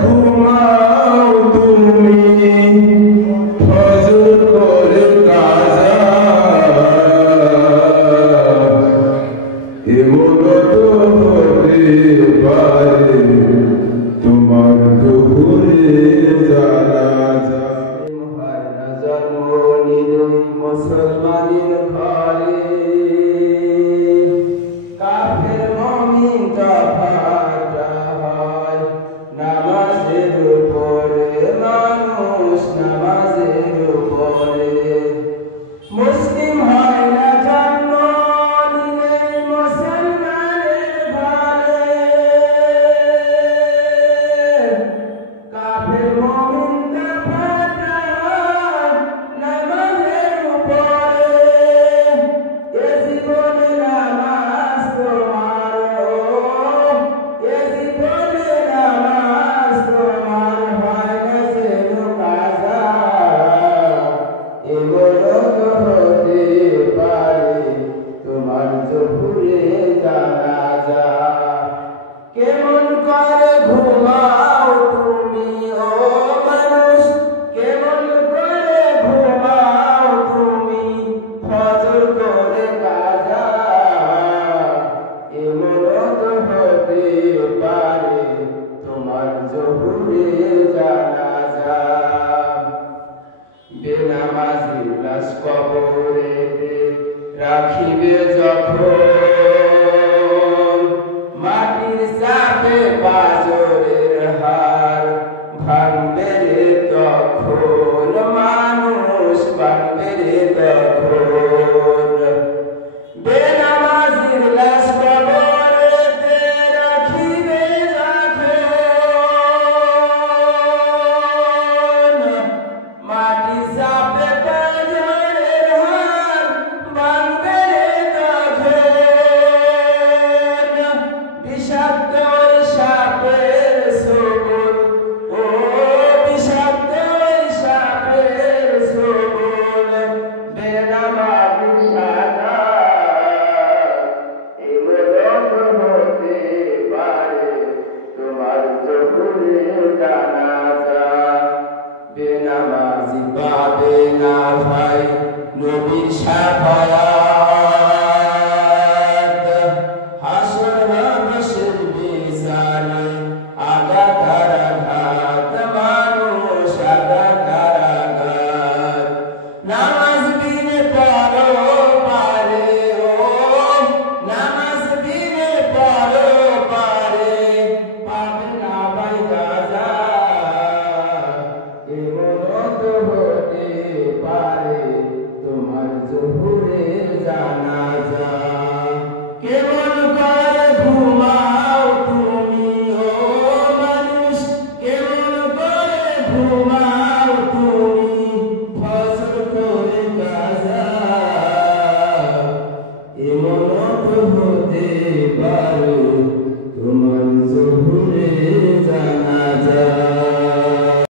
ঘুমাও তুমি ফজর করে কাজা এমন তো হতে পারে তোমার দুপুরে জানাজা হয় না জন্ম নিরই মুসলমানের ঘরে কাফের মুমিন তফাৎ হয় নামাজের উপরে মানুষ নামাজের উপরে মুসলিম হয় না জন্ম নিলেই মুসলমানের ঘরে কাফের মুমিন তফাৎ হয় নামাজের উপরে এ জীবনে নামাজ তোমার এ জীবনে নামাজ তোমার হয় না যেন কাজা এমন তো হতে পারে তোমার জহুরে জানাজা কেমন করে ঘুমাও তুমি ও মানুষ কেমন করে ঘুমাও তুমি ফজর করে কাজা এমন তো হতে পারে তোমার জহুরে জানাজা বেনামাজি লাশ কবরেতে রাখিবে যখন মাটির চাপে পাঁজরের হার ভাঙবে রে তখন মানুষ ভাঙবে রে তখন বেনামাজির লাশ কবরেতে রাখিবে যখন মাটি চাপে পাঁজরের হার ভাঙবে রে তখন বিষাক্ত ওই সাপের ছোবল ও বিষাক্ত ওই সাপের ছোবল বেনামাজি সাজা এমন তো হতে পারে তোমার জহুরে জানাজা বেনামাজি পাবে না ভাই নবীর শাফায়াত হাসর মাহশর মিজানে আঘাত আঘাত মানুষ আঘাত আঘাত নামাজ বিনে পড়ো পারে ও নামাজ বিনে পড়ো পারে পাবে না ভাই গাজা এমন তো হতে পারে তোমার জহুরে জানাজা কেমন করে ঘুমাও তুমি ও মানুষ কেমন করে ঘুমাও